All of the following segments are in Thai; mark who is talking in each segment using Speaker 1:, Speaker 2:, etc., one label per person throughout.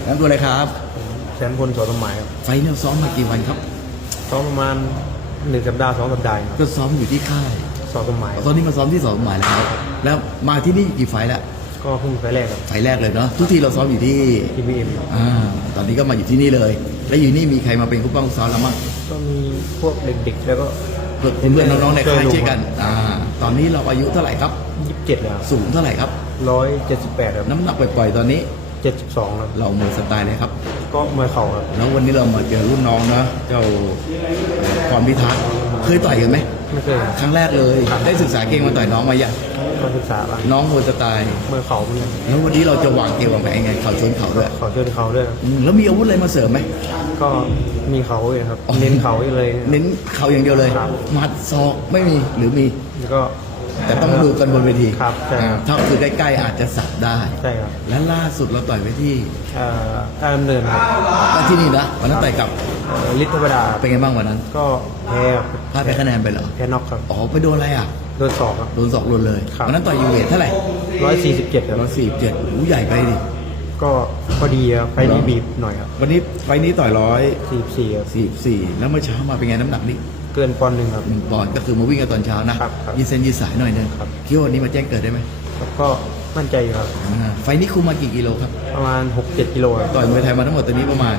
Speaker 1: น้ำตัวอะไรครับ
Speaker 2: แสนพลสอสมหมายครับ
Speaker 1: ไฟเนี่ยซ้อมมากี่วันครับ
Speaker 2: ซ้อมประมาณ1 สัปดาห์2 สัปดาห์ครับ
Speaker 1: ก็ซ้อมอยู่ที่ค่าย
Speaker 2: สอสมหมาย
Speaker 1: ตอนนี้มาซ้อมที่สองหมายแล้วครับแล้วมาที่นี่กี่ไฟแล้ว
Speaker 2: ก็เพิ่งไฟแรกครับ
Speaker 1: ไฟแรกเลยเนาะทุกทีเราซ้อมอยู่ที่
Speaker 2: TBM
Speaker 1: ตอนนี้ก็มาอยู่ที่นี่เลยแล้วอยู่นี่มีใครมาเป็นผู้ป้องซ้อมแล้วมั้ง
Speaker 2: ก็มีพวกเด็กๆแล้วก็
Speaker 1: เพื่อนๆน้องๆในค่ายช่วยกันตอนนี้เราอายุเท่าไหร่ครับ
Speaker 2: 27แล้ว
Speaker 1: สูงเท่าไหร่ครับ
Speaker 2: 178ครับ
Speaker 1: น้ำหนักปล่อยๆตอนนี้
Speaker 2: 72ครับ
Speaker 1: เรามือสไตล์เลยครับ
Speaker 2: ก็มวยเข่าครับ
Speaker 1: แล้ววันนี้เรามาเจอรุ่นน้องนะเจ้าความพิทักษ์เคยต่อยกันไหม
Speaker 2: ไม่เคย
Speaker 1: ครั้งแรกเลยได้ศึกษาเก่งมาต่อยน้องมาอย่าง
Speaker 2: ก็ศึกษาบ้าง
Speaker 1: น้องมวยสไตล์
Speaker 2: มวยเข่าเหมือนกัน
Speaker 1: แล้ววันนี้เราจะวางเกมวางแผนยังไงเข่าชนเข่าด้วย
Speaker 2: เข่าชนเข่าด้วย
Speaker 1: แล้วมีอาวุธอะไรมาเสริมไหม
Speaker 2: ก็มีเข่าเลยครับเน้นเข่าเลย
Speaker 1: เน้นเข่าอย่างเดียวเลยหมัดศอกไม่มีหรือมี
Speaker 2: ก็
Speaker 1: แต่ต้องดูกันบนเวที
Speaker 2: ครับใช่
Speaker 1: ถ้าคือใกล้ๆอาจจะสับได้
Speaker 2: ใช่ครับ
Speaker 1: และล่าสุดเราต่อยไปที่
Speaker 2: ท่าดำเนินครับ
Speaker 1: ก็ที่นี่นะวันนั้นต่อยกับ
Speaker 2: ฤทธิ์ธรรมดา
Speaker 1: เป็นไงบ้างวันนั้น
Speaker 2: ก็แพ้
Speaker 1: พลาดไปคะแนนไปเหรอ
Speaker 2: แพ้น็อกครับ
Speaker 1: ไปโดนอะไรอ่ะ
Speaker 2: โดนศอกครับ
Speaker 1: โดนศอกโดนเลยวันนั้นต่อยยูเวทเท่าไหร่
Speaker 2: 147ครับ
Speaker 1: 147หูใหญ่ไปดิ
Speaker 2: ก็พอดีครับไฟนี้บีบหน่อยครับ
Speaker 1: วันนี้ไฟนี้ต่อย
Speaker 2: 44ครับ
Speaker 1: 44แล้วเมื่อเช้ามาเป็นไงน้ำหนักนี่
Speaker 2: เกินปอนด์1ครับ
Speaker 1: 1 ปอนด์ก็คือมาวิ่งกันตอนเช้านะยืดเส้นยืดสายหน่อยนึงคิดว่าวันนี้มาแจ้งเกิดได้ไหม
Speaker 2: ก็มั่นใจอยู่ครับ
Speaker 1: ไฟนี้คุมมากี่กิโลครับ
Speaker 2: ประมาณ 6-7 กิโลครับ
Speaker 1: ต่อยมวยไทยมาทั้งหมดตอนนี้ประมาณ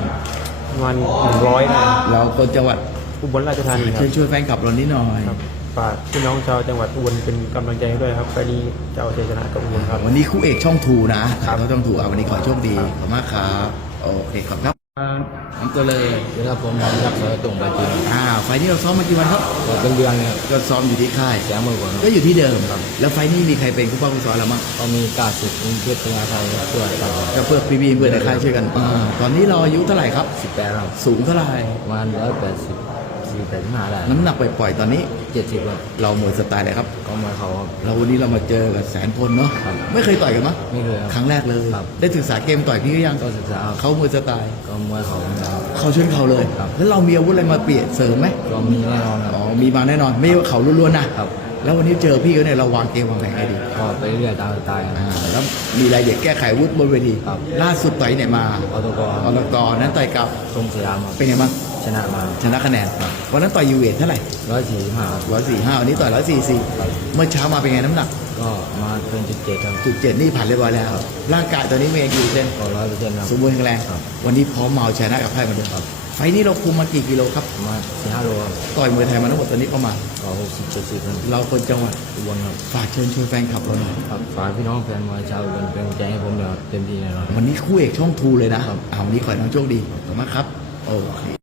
Speaker 2: 100นะ
Speaker 1: แล้วคนจังหวัด
Speaker 2: อุบลราชธานีครับ
Speaker 1: ช่วยแฟนคลับเรานิดหน่อย
Speaker 2: ฝากพี่น้องชาวจังหวัดอุบลเป็นกำลังใจให้ด้วยครับไฟนี้จะเอาชัยชนะกับอุบลครับ
Speaker 1: วันนี้คู่เอกช่องทูนะเขาช่องทูวันนี้ขอโชคดีขอบมากครับโอเคขอบครับทำตัวเลย
Speaker 2: ครับผมครับสอยตรงไปจริง
Speaker 1: ไฟนี้เราซ้อมมากี่วันครับ
Speaker 2: เป็นเดือนเนี่ย
Speaker 1: ก็ซ้อมอยู่ที่ค่าย
Speaker 2: แสนมือกว่า
Speaker 1: ก็อยู่ที่เดิมครับแล้วไฟนี้มีใครเป็นผู้ป้องกันซ้อมเรามั้ง
Speaker 2: ก็มีกาสุดเพื่อนเป็นอะไรช่วยกัน
Speaker 1: ก็เพื่อพี่ๆเพื่อนในค่ายช่วยกันตอนนี้เราอายุเท่าไหร่ครับ
Speaker 2: 18ครับ
Speaker 1: สูงเท่าไหร่
Speaker 2: ประมาณ184-185ได้
Speaker 1: น้ำหนักปล่อยๆตอนนี้
Speaker 2: 70ครับ
Speaker 1: เรามวยสไตล์อะไรครับ
Speaker 2: ก็มวยเขาครับ
Speaker 1: เราวันนี้เรามาเจอกับแสนพลเนาะไม่เคยต่อยกันมั้ย
Speaker 2: ไม่เคย
Speaker 1: ครั้งแรกเลยได้ศึกษาเกมต่อยพี่ก็ยัง
Speaker 2: ก็ศึกษา
Speaker 1: เขามวยสไตล์
Speaker 2: ก็มวย
Speaker 1: เขาชนเขาเลยแล้วเรามีอาวุธอะไรมาเปลี่ยนเสริมไหม
Speaker 2: ก็มีแน่นอน
Speaker 1: มีมาแน่นอนไม่ใช่ว่าเขาล้วนๆนะครับแล้ววันนี้เจอพี่เขาเนี่ยเราวางเกมวางแผนไงดี
Speaker 2: ก็ไปเรื่อยตามสไตล์
Speaker 1: แล้วมีรายละเอียดแก้ไขอาวุธบนเวทีล่าสุดต่อยไหนมา
Speaker 2: อต
Speaker 1: กนั้นต่อยกับ
Speaker 2: ตรงสยาม
Speaker 1: เป็นไงบ้าง
Speaker 2: ช
Speaker 1: นะคะแนนวันนั้นต่อยยูเวทเท่าไหร่
Speaker 2: 145
Speaker 1: วันนี้ต่อย144เมื่อเช้ามาเป็นไงน้ำหนัก
Speaker 2: ก็มาเป็น7ครับ
Speaker 1: 7นี่ผ่านเรียบร้อยแล้วร่างกายตอนนี้เมย์กี่เส้น
Speaker 2: ก็100%ครับ
Speaker 1: สมบูรณ์แข็งแรงวันนี้พร้อมเมาชนะกับไพ่มาด้วยไฟนี้เราคุมมากี่กิโลครับ
Speaker 2: มา 4-5 โลครับ
Speaker 1: ต่อยมวยไทยมาทั้งหมดตอนนี้ประมาณ
Speaker 2: ก็60-70ครับ
Speaker 1: เราคนจังหวัด
Speaker 2: อุบลครับ
Speaker 1: ฝากเชิญชวนแฟนคลับเราหน่อย
Speaker 2: ครับฝากพี่น้องแฟนมวยชาวอุบลเป็นใจให้ผมเดี๋ยวเต็มที่แน่นอน
Speaker 1: วันนี้คู่เอกช่องทูเลยนะวันนี้ขอให้น้องโชคดีขอบคุณมากครับโอเค